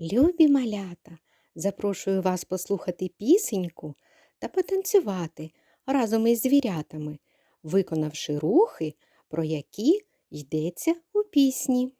Любі малята, запрошую вас послухати пісеньку та потанцювати разом із звірятами, виконавши рухи, про які йдеться у пісні.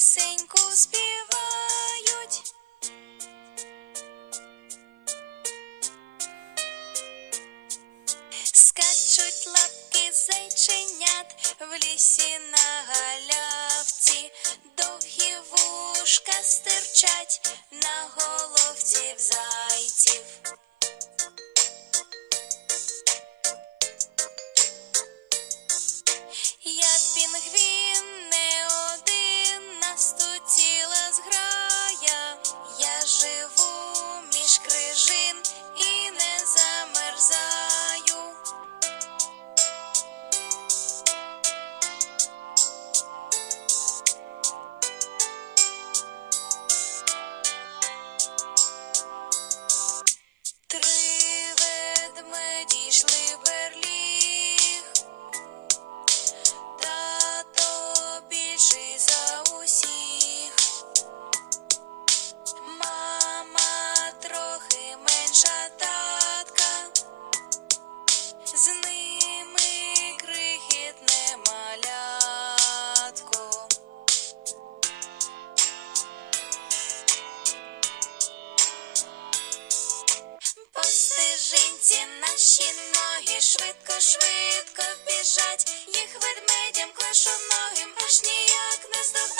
Пісеньку співають. Скачуть лапки зайченят в лісі на галявці, довгі вушка стирчать на головці в зайців. По стежинці наші ноги швидко-швидко біжать, їх ведмедям клешоногим аж ніяк не здогнать.